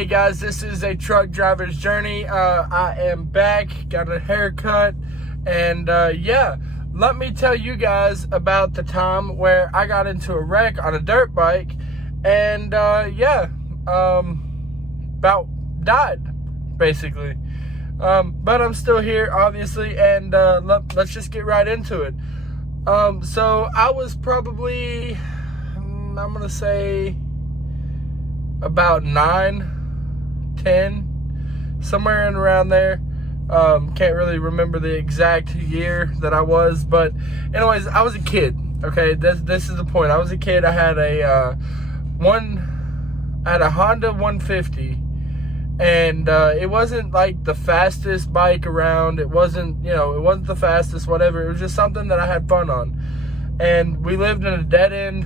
Hey guys, this is a truck driver's journey. I am back, got a haircut, and yeah, let me tell you guys about the time where I got into a wreck on a dirt bike, and about died, basically. But I'm still here, obviously, and let's just get right into it. So I was probably, I'm gonna say, about 9, 10, somewhere in around there. Can't really remember the exact year that I was, but anyways, I was a kid. Okay, this is the point. I was a kid. I had a Honda 150, and it wasn't like the fastest bike around. It wasn't, it wasn't the fastest, whatever. It was just something that I had fun on. And we lived in a dead end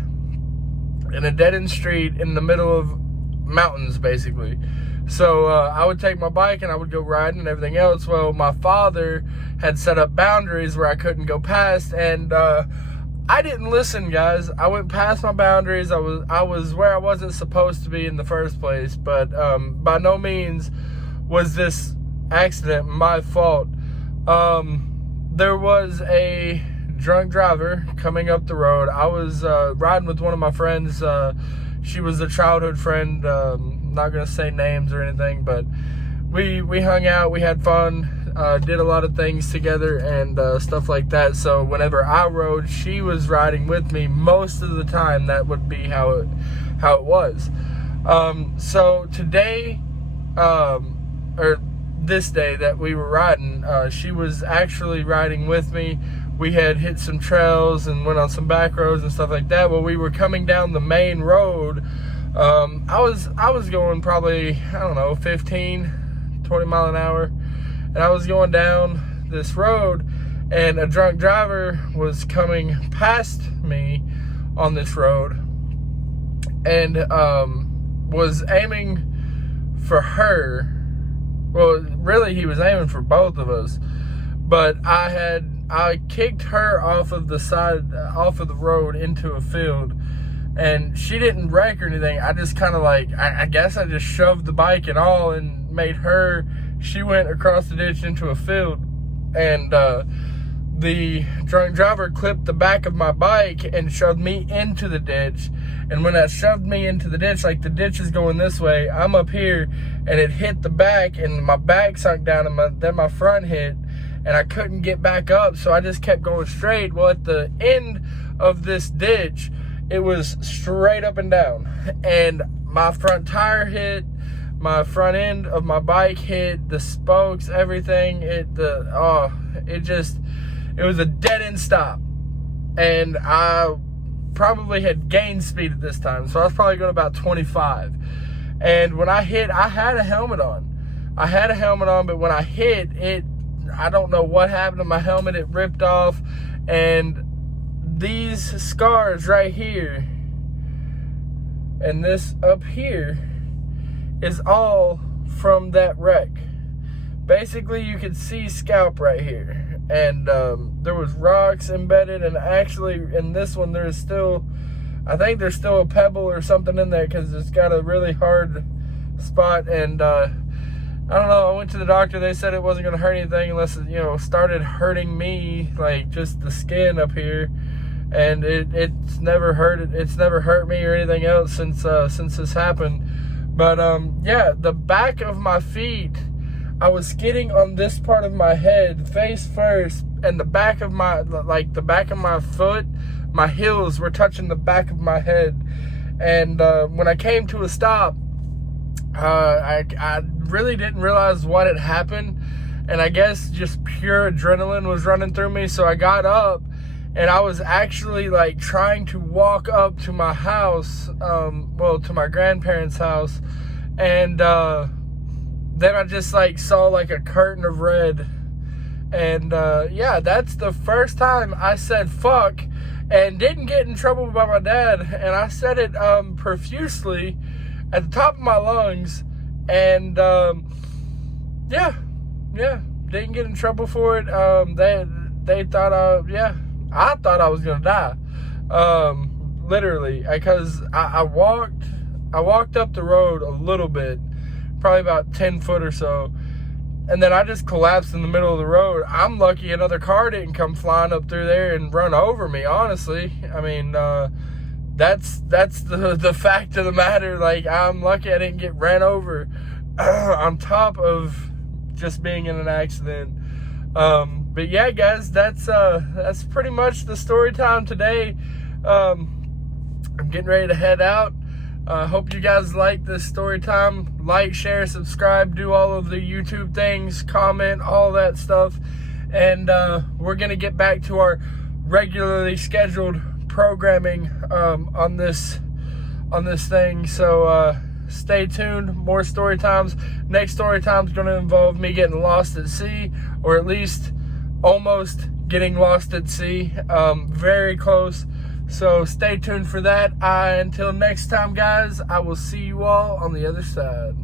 street in the middle of mountains, basically. So I would take my bike and I would go riding and everything else. Well, my father had set up boundaries where I couldn't go past, and I didn't listen, guys. I went past my boundaries. I was where I wasn't supposed to be in the first place. But by no means was this accident my fault. There was a drunk driver coming up the road. I was riding with one of my friends. She was a childhood friend. Not gonna say names or anything, but we hung out, we had fun, did a lot of things together and stuff like that. So whenever I rode, she was riding with me most of the time. That would be how it was. So today, or this day that we were riding, she was actually riding with me. We had hit some trails and went on some back roads and stuff like that. Well, we were coming down the main road. I was going probably, I don't know, 15, 20 mile an hour. And I was going down this road, and a drunk driver was coming past me on this road and was aiming for her. Well, really, he was aiming for both of us. But I kicked her off of the road into a field, and she didn't wreck or anything. I just kind of I guess I just shoved the bike and all and made her, she went across the ditch into a field, and the drunk driver clipped the back of my bike and shoved me into the ditch. And when that shoved me into the ditch, like the ditch is going this way, I'm up here, and it hit the back, and my back sunk down, and then my front hit, and I couldn't get back up, so I just kept going straight. Well, at the end of this ditch, it was straight up and down, and my front tire hit, my front end of my bike hit, the spokes, everything. It was a dead end stop, and I probably had gained speed at this time, so I was probably going about 25. And when I hit, I had a helmet on. But when I hit it, I don't know what happened to my helmet. It ripped off, and these scars right here and this up here is all from that wreck. Basically, you could see scalp right here, and there was rocks embedded, and actually in this one there's still, I think there's still a pebble or something in there because it's got a really hard spot. And I don't know, I went to the doctor. They said it wasn't going to hurt anything unless it, started hurting me, like just the skin up here. And it's never hurt me or anything else since this happened. But yeah, the back of my feet, I was skidding on this part of my head face first, and the back of my foot, my heels were touching the back of my head. And when I came to a stop, I really didn't realize what had happened, and I guess just pure adrenaline was running through me. So I got up, and I was actually trying to walk up to my house, to my grandparents' house, and then I just saw a curtain of red. And yeah, that's the first time I said fuck and didn't get in trouble by my dad. And I said it profusely at the top of my lungs, and yeah, didn't get in trouble for it. They thought I thought I was gonna die, literally, because I walked up the road a little bit probably about 10 foot or so. And then I just collapsed in the middle of the road. I'm lucky another car didn't come flying up through there and run over me, honestly. I mean, that's the fact of the matter. Like, I'm lucky I didn't get ran over on top of just being in an accident. But yeah, guys, that's pretty much the story time today. I'm getting ready to head out. Hope you guys like this story time. Like, share, subscribe, do all of the YouTube things, comment, all that stuff. And we're going to get back to our regularly scheduled programming on this thing. So stay tuned. More story times. Next story time is going to involve me getting lost at sea, or at least almost getting lost at sea. Very close. So stay tuned for that. Until next time, guys, I will see you all on the other side.